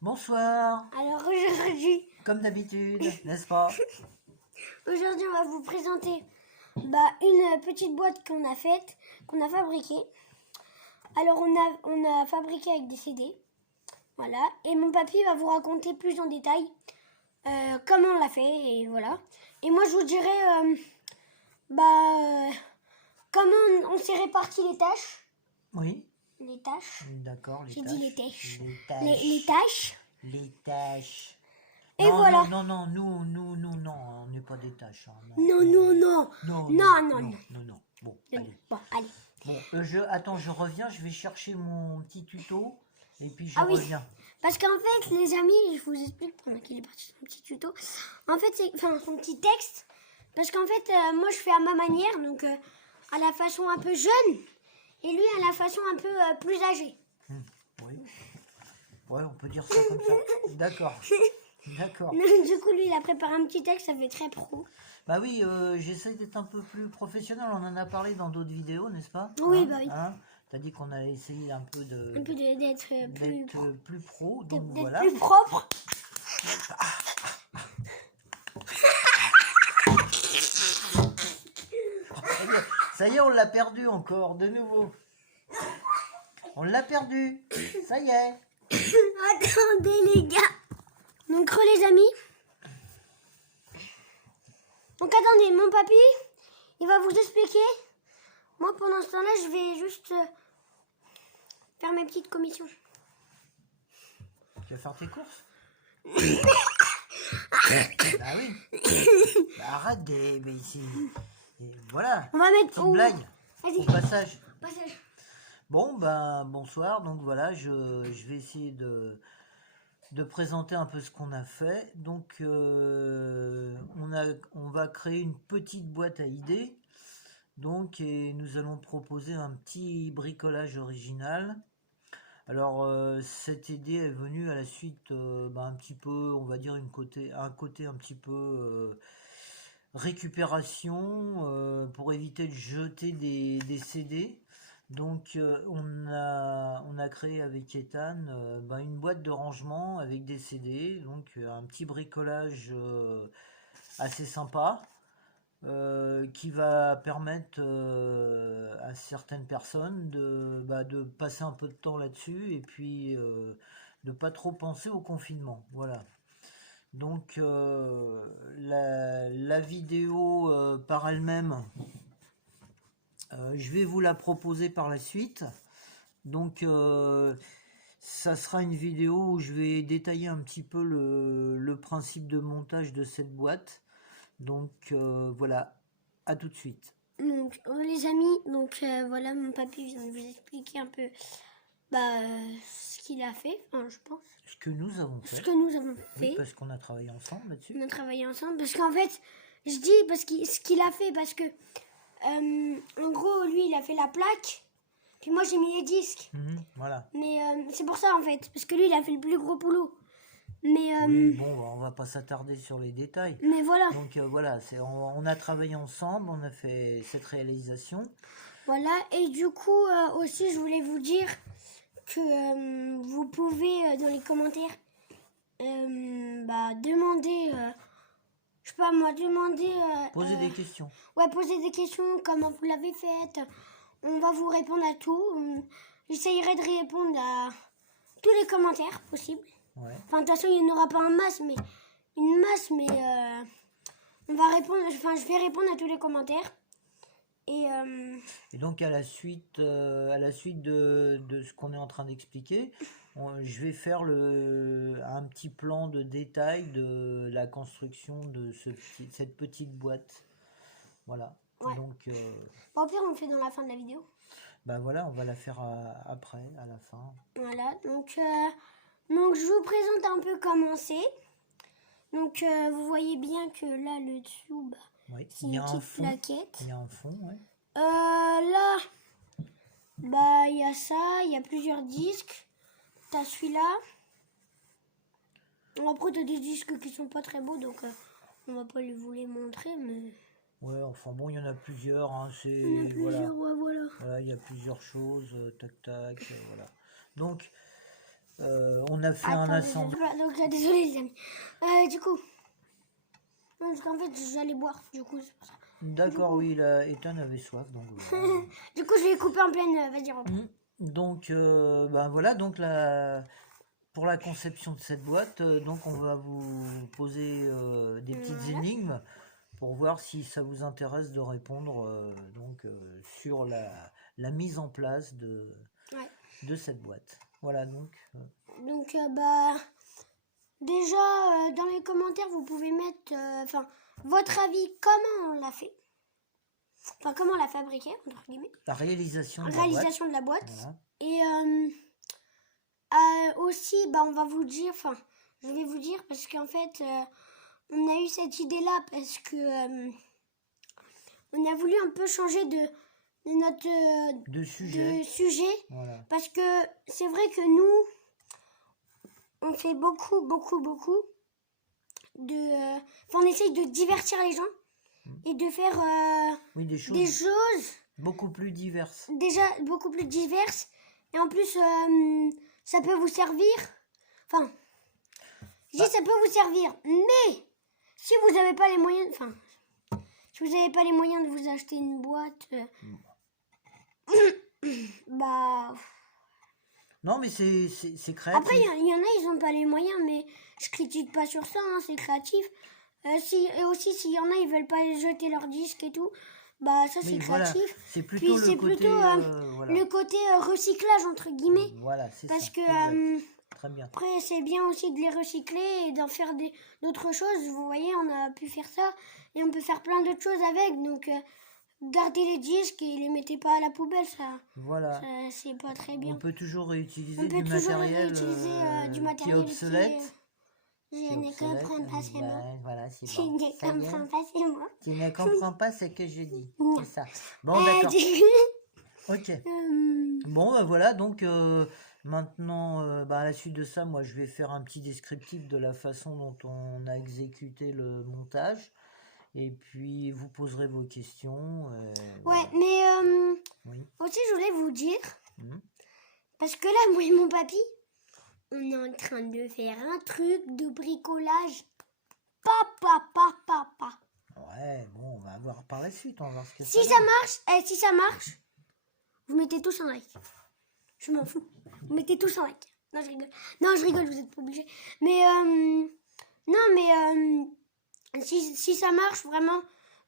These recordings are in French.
Bonsoir, Alors aujourd'hui, comme d'habitude, n'est-ce pas? on va vous présenter une petite boîte qu'on a faite, qu'on a fabriquée. Alors on a fabriqué avec des CD, voilà. Et mon papy va vous raconter plus en détail comment on l'a fait et voilà. Et moi je vous dirai comment on s'est réparti les tâches. Oui, Les tâches. d'accord, les J'ai tâches. dit les tâches. Les tâches. Les tâches. Les tâches. Et Non, voilà. non, nous, non, on n'est pas des tâches. Hein, Non. Non. Bon, Non. allez. Bon, allez. Bon, attends, je reviens, je vais chercher mon petit tuto, et puis je Ah oui. reviens. Parce qu'en fait, les amis, je vous explique pendant qu'il est parti son petit tuto. En fait, son petit texte. Parce qu'en fait, moi, je fais à ma manière, donc à la façon un peu jeune, et lui à la façon un peu plus âgée. Oui. Ouais, on peut dire ça comme ça. D'accord. D'accord. Du coup, lui, il a préparé un petit texte, ça fait très pro. Bah oui, j'essaie d'être un peu plus professionnel. On en a parlé dans d'autres vidéos, n'est-ce pas? Oui, bah oui. Hein, t'as dit qu'on a essayé un peu D'être plus pro, donc d'être voilà. plus propre. Ça y est, on l'a perdu encore, de nouveau. On l'a perdu. Ça y est. Attendez, les gars. Donc, les amis. Donc, attendez, mon papy, il va vous expliquer. Moi, pendant ce temps-là, je vais juste faire mes petites commissions. Tu vas faire tes courses? Bah oui. Bah arrête mais ici. Voilà. On va mettre Petite blague. Vas-y. Au passage. Passage. Bon, ben bonsoir. Donc voilà, je vais essayer de présenter un peu ce qu'on a fait. Donc on va créer une petite boîte à idées. Donc et nous allons proposer un petit bricolage original. Alors cette idée est venue à la suite un petit peu, on va dire un côté un petit peu récupération pour éviter de jeter des CD. Donc on a créé avec Ethan une boîte de rangement avec des CD, donc un petit bricolage assez sympa qui va permettre à certaines personnes de passer un peu de temps là-dessus et puis de pas trop penser au confinement. Voilà. Donc la vidéo par elle-même, je vais vous la proposer par la suite. Donc ça sera une vidéo où je vais détailler un petit peu le principe de montage de cette boîte. Donc voilà, à tout de suite. Donc, les amis, voilà, mon papy vient de vous expliquer un peu ce qu'il a fait, enfin, je pense. Ce que nous avons fait. Ce que nous avons fait. Oui, parce qu'on a travaillé ensemble là-dessus. On a travaillé ensemble, parce qu'en fait, je dis ce qu'il a fait, parce que, en gros, lui, il a fait la plaque, puis moi, j'ai mis les disques. Voilà. Mais c'est pour ça, en fait, parce que lui, il a fait le plus gros boulot. Mais, oui, bon, on va pas s'attarder sur les détails. Mais voilà. Donc voilà, on a travaillé ensemble, on a fait cette réalisation. Voilà, et du coup, aussi, je voulais vous dire que vous pouvez, dans les commentaires, demander, je sais pas moi, demander... Poser des questions. Ouais, poser des questions, comment vous l'avez faite. On va vous répondre à tout. J'essayerai de répondre à tous les commentaires possibles. Ouais. Enfin, de toute façon, il n'y en aura pas une masse, mais on va répondre, enfin, je vais répondre à tous les commentaires. Et donc à la suite de ce qu'on est en train d'expliquer, je vais faire un petit plan de détail de la construction de cette petite boîte. Voilà. Ouais. Donc au pire, on le fait dans la fin de la vidéo. Ben voilà, on va la faire après, à la fin. Voilà, donc je vous présente un peu comment c'est. Donc vous voyez bien que là, le dessous, oui, c'est une petite plaquette. Il y a un fond, ouais. Là, il y a ça, il y a plusieurs disques. T'as celui-là. Après, t'as des disques qui sont pas très beaux, donc on va pas vous les montrer, mais... Ouais, enfin bon, il y en a plusieurs, hein, il y en a plusieurs, voilà. Ouais, voilà. Voilà, il y a plusieurs choses, tac, voilà. Donc, On a fait un Attendez, assemblage. voilà, donc désolé les amis. Du coup, non, parce qu'en fait j'allais boire, du coup c'est pour ça. D'accord, oui, Ethan avait soif, donc voilà. Du coup je vais couper en pleine, vas-y reprends. Donc, ben voilà, donc pour la conception de cette boîte, donc on va vous poser des petites Voilà. énigmes pour voir si ça vous intéresse de répondre sur la mise en place Ouais. de cette boîte. Voilà, donc. Donc bah déjà dans les commentaires vous pouvez mettre votre avis, comment on l'a fait. Enfin comment on l'a fabriqué entre guillemets. La réalisation de Réalisation de la boîte. Voilà. Et aussi bah on va vous dire, enfin je vais vous dire parce qu'en fait on a eu cette idée là parce que on a voulu un peu changer de notre De sujet. de sujet Voilà. parce que c'est vrai que nous on fait beaucoup de on essaye de divertir les gens et de faire Oui, des des choses choses beaucoup plus diverses. déjà beaucoup plus diverses et en plus ça peut vous servir, enfin je dis ça peut vous servir, mais si vous n'avez pas les moyens, enfin si vous n'avez pas les moyens de vous acheter une boîte bah Non, mais c'est créatif. après il y en a ils n'ont pas les moyens, mais je critique pas sur ça, hein, c'est créatif. Et aussi s'il y en a ils veulent pas jeter leur disque et tout, bah ça c'est Mais voilà, créatif. c'est plutôt Puis le c'est côté. plutôt Voilà. le côté recyclage entre guillemets, Voilà, c'est parce ça. que Exact. Très bien. après c'est bien aussi de les recycler et d'en faire d'autres choses. Vous voyez, on a pu faire ça et on peut faire plein d'autres choses avec, donc gardez les disques et les mettez pas à la poubelle, ça Voilà. c'est pas très bien. On peut toujours réutiliser On peut du toujours matériel, réutiliser du qui est matériel obsolète. Je ne comprends pas ces mots. Ouais, voilà, c'est Je bon. ne Ça y est. comprends pas ces mots. Tu ne comprends pas ce que je dis. Non. C'est ça. Bon, d'accord. Du Ok. coup, Bon, ben voilà, donc maintenant, à la suite de ça, moi je vais faire un petit descriptif de la façon dont on a exécuté le montage. Et puis vous poserez vos questions. ouais, Voilà. mais Oui. aussi je voulais vous dire, Mhm. parce que là, moi et mon papy, on est en train de faire un truc de bricolage. Papa. Ouais, bon, on va voir par la suite, on va voir ce que Si ça ça marche, si ça marche, vous mettez tous un like. Je m'en fous. Vous mettez tous un like. Non, je rigole. Non, je rigole, vous êtes pas obligés. Mais, si ça marche, vraiment,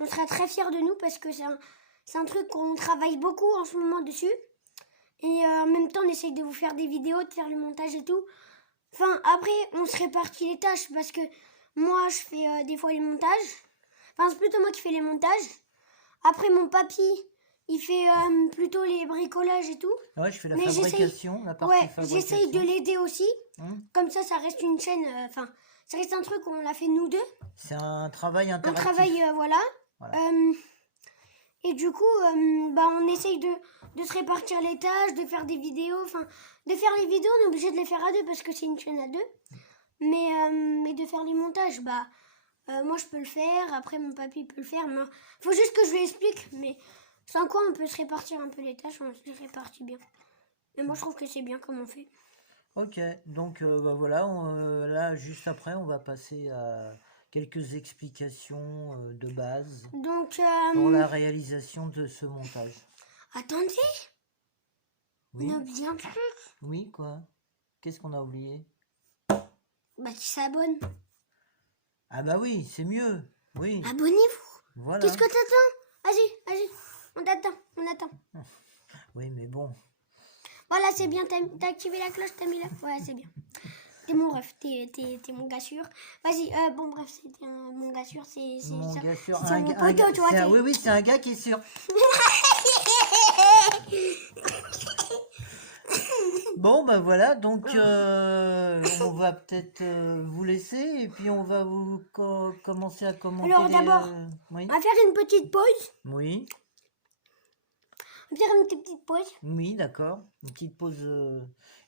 on sera très fiers de nous parce que c'est un truc qu'on travaille beaucoup en ce moment dessus. Et en même temps, on essaye de vous faire des vidéos, de faire le montage et tout. Enfin, après, on se répartit les tâches parce que moi, je fais des fois les montages. Enfin, c'est plutôt moi qui fais les montages. Après, mon papy, il fait plutôt les bricolages et tout. Ouais, je fais la Mais fabrication, la partie Ouais, fabrication. j'essaye de l'aider aussi. Hum. Comme ça reste une chaîne. Enfin, ça reste un truc où on l'a fait nous deux. C'est un travail Un interactif. travail, voilà. Voilà. Et du coup, on essaye de se répartir les tâches, de faire des vidéos. Enfin, de faire les vidéos, on est obligé de les faire à deux parce que c'est une chaîne à deux. Mais de faire les montages, moi je peux le faire. Après, mon papy peut le faire. Mais faut juste que je lui explique. Mais sans quoi, on peut se répartir un peu les tâches. On se les répartit bien. Et moi, je trouve que c'est bien comme on fait. Ok, donc voilà, là juste après, on va passer à quelques explications de base Donc, pour la réalisation de ce montage. attendez, Oui, on a oublié un truc. oui, quoi? Qu'est-ce qu'on a oublié? Qui s'abonne. Ah bah oui, c'est mieux. Oui, Abonnez-vous. voilà. Qu'est-ce que t'attends? Vas-y. On attend. Oui, mais bon. Voilà, c'est bien. T'as activé la cloche, t'as mis la... Ouais, c'est bien. T'es mon ref, t'es mon gars sûr. Vas-y, bon bref, c'était mon gars sûr, c'est Mon ça. gars sûr, C'est un mon gars- poteau, tu vois. c'est oui, c'est un gars qui est sûr. Bon, bah voilà, donc on va peut-être vous laisser et puis on va vous commencer à commenter. Alors, d'abord, oui. On va faire une petite pause. Oui, On va faire une petite pause. oui, d'accord.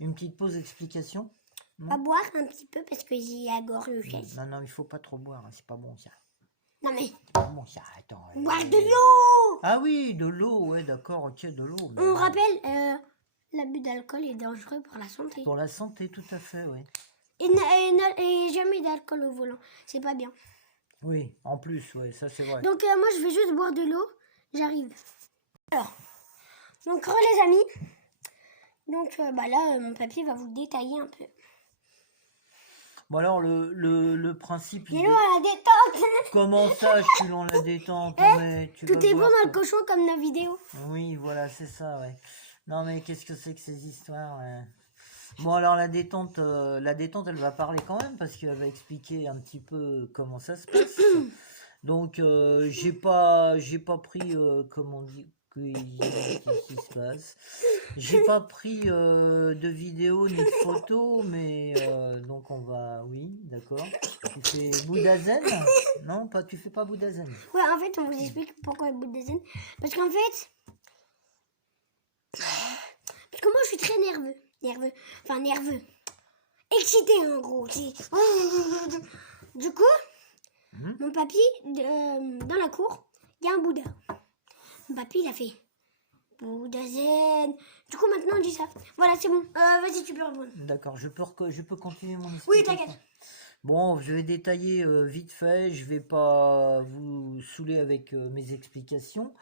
Une petite pause explication. On va boire un petit peu parce que j'ai la gorge sèche. Non, il faut pas trop boire, hein, c'est pas bon ça. Non mais, C'est pas bon ça, attends. boire de l'eau. Ah oui, de l'eau, ouais, d'accord, ok, de l'eau. On rappelle, l'abus d'alcool est dangereux pour la santé. Pour la santé, tout à fait, oui. Et jamais d'alcool au volant. C'est pas bien. Oui, en plus, oui, ça c'est vrai. Donc moi je vais juste boire de l'eau. J'arrive. Alors, donc les amis. Donc là, mon papy va vous détailler un peu. Bon alors, le principe... Il est loin à la détente. Comment ça, je suis dans la détente? Non, mais tu Tout vas est bon voir dans que- le cochon comme nos vidéos. Oui, voilà, c'est ça, ouais. Non, mais qu'est-ce que c'est que ces histoires, ouais. Bon, alors la détente, elle va parler quand même parce qu'elle va expliquer un petit peu comment ça se passe. Donc, j'ai pas pris, comment on dit, qu'est-ce qui se passe? J'ai pas pris de vidéo ni de photo, mais donc on va, oui, d'accord. Tu fais Bouddha Zen? Non, pas, tu fais pas Bouddha Zen. Ouais, en fait, on vous explique pourquoi le bout de zen. Parce qu'en fait, parce que moi je suis très nerveux. Excité en gros. Du coup, mon papy, dans la cour, il y a un Bouddha. Mon papy, il a fait Bouddha Zen. Du coup, maintenant, on dit ça. Voilà, c'est bon. Vas-y, tu peux répondre. D'accord, je peux continuer mon Oui, explication. t'inquiète. Bon, je vais détailler vite fait, je vais pas vous saouler avec mes explications.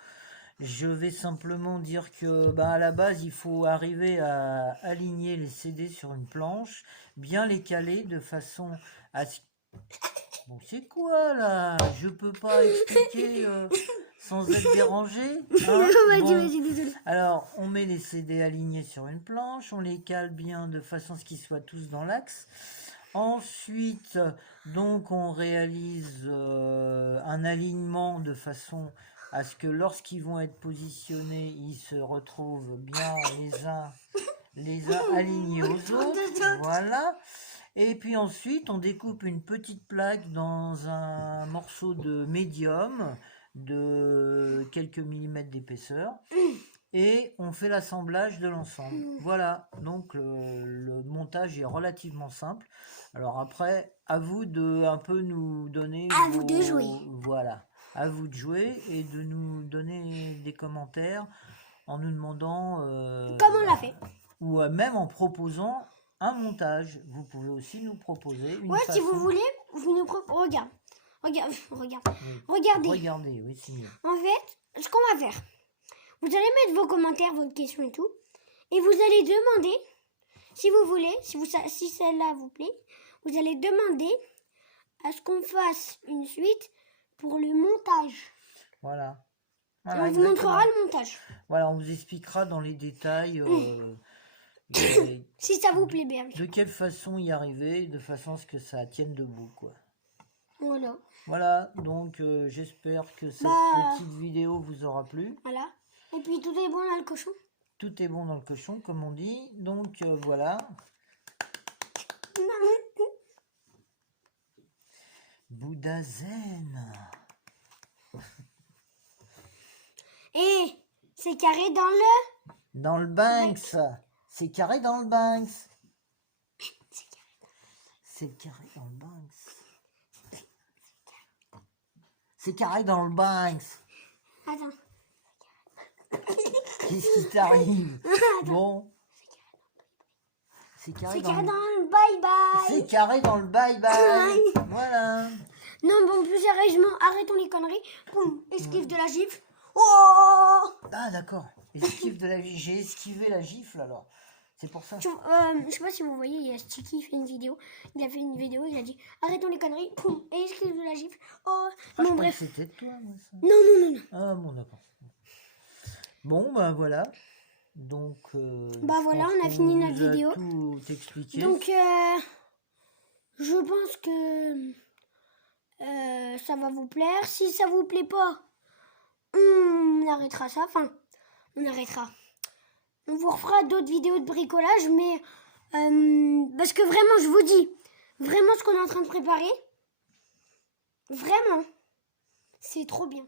Je vais simplement dire que à la base, il faut arriver à aligner les CD sur une planche, bien les caler de façon à ce... Bon, c'est quoi là? Je peux pas expliquer sans être dérangé, hein? Bon. Vas-y, désolé. Alors, on met les CD alignés sur une planche, on les cale bien de façon à ce qu'ils soient tous dans l'axe. Ensuite, donc, on réalise un alignement de façon à ce que lorsqu'ils vont être positionnés, ils se retrouvent bien les uns alignés aux autres. Voilà. Et puis ensuite, on découpe une petite plaque dans un morceau de médium de quelques millimètres d'épaisseur. Et on fait l'assemblage de l'ensemble. Voilà, donc le montage est relativement simple. Alors après, à vous de un peu nous donner... À vous de jouer. Voilà, à vous de jouer et de nous donner des commentaires en nous demandant... Comme on l'a fait. Ou même en proposant un montage. Vous pouvez aussi nous proposer une Ouais, si vous façon- voulez, vous nous proposez. Regarde. Oui. Regardez. Regardez, oui, c'est mieux. En fait, ce qu'on va faire, vous allez mettre vos commentaires, vos questions et tout, et vous allez demander, si vous voulez, si celle-là vous plaît, vous allez demander à ce qu'on fasse une suite pour le montage. Voilà. Et Voilà, on vous exactement. montrera le montage. Voilà, on vous expliquera dans les détails Si ça vous plaît bien. de quelle façon y arriver, de façon à ce que ça tienne debout, quoi. Voilà. Voilà, donc j'espère que cette petite vidéo vous aura plu. Voilà. Et puis tout est bon dans le cochon. Tout est bon dans le cochon, comme on dit. Donc voilà. Bouddha Zen. Et c'est carré dans le... Dans le Banks. C'est carré dans le Banks. C'est carré dans le Banks. C'est carré dans le Banks. Attends. Qu'est-ce qui t'arrive? Bon. C'est carré C'est dans carré le... dans le bye-bye. C'est carré dans le bye-bye. Voilà. Non, bon, plus sérieusement, arrêtons les conneries. Boum, esquive de la gifle. Oh! Ah d'accord. Esquive de la... J'ai esquivé la gifle alors. C'est pour ça. Je sais pas si vous voyez, il y a Sticky, il fait une vidéo. Il a fait une vidéo, il a dit arrêtons les conneries. Boum, et esquive de la gifle. Oh, Ah, bon, je bref. croyais que c'était de toi, moi, ça. Non. Ah bon, d'accord. Bon, ben voilà. Donc, Bah je voilà, pense on a qu'on fini notre vous a vidéo. tout expliqué. Donc, je pense que ça va vous plaire. Si ça vous plaît pas, on arrêtera ça. Enfin, on arrêtera. On vous refera d'autres vidéos de bricolage, mais parce que vraiment, je vous dis, vraiment ce qu'on est en train de préparer, vraiment, c'est trop bien.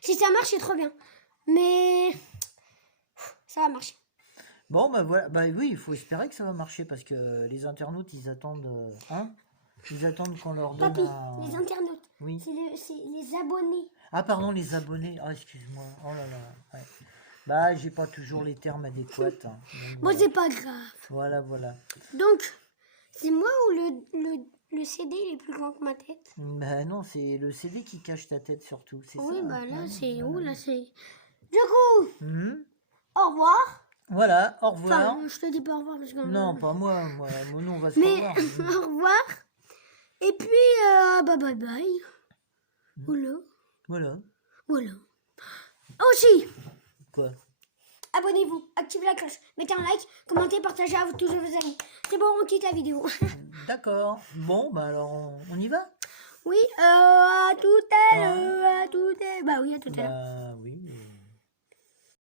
Si ça marche, c'est trop bien. Mais ça va marcher. Bon, ben voilà. Ben oui, il faut espérer que ça va marcher parce que les internautes, ils attendent... hein? Ils attendent qu'on leur donne Papy, un... les internautes, Oui. c'est les abonnés. Ah pardon, les abonnés. Ah, excuse-moi. Oh là là. Ouais. Bah, j'ai pas toujours les termes adéquats, hein. Donc, Bon, voilà. c'est pas grave. Voilà, voilà. Donc, c'est moi ou le CD il est plus grand que ma tête? Bah non, c'est le CD qui cache ta tête surtout, c'est Oui, ça, bah hein. là, Ouais, c'est où? voilà. Là, c'est... Du coup, Mhm. au revoir. Voilà, au revoir. Enfin, je te dis pas au revoir parce que... Non, pas moi, moi, nous on va se Mais, revoir. au revoir. Et puis, bah, bye bye. Voilà. Voilà. Voilà. Aussi, Quoi? abonnez-vous, activez la cloche, mettez un like, commentez, partagez à tous vos amis. C'est bon, on quitte la vidéo. D'accord. Bon, bah alors on y va? Oui, à tout à l'heure, à tout à l'heure. Bah oui, à tout à l'heure. Bah oui.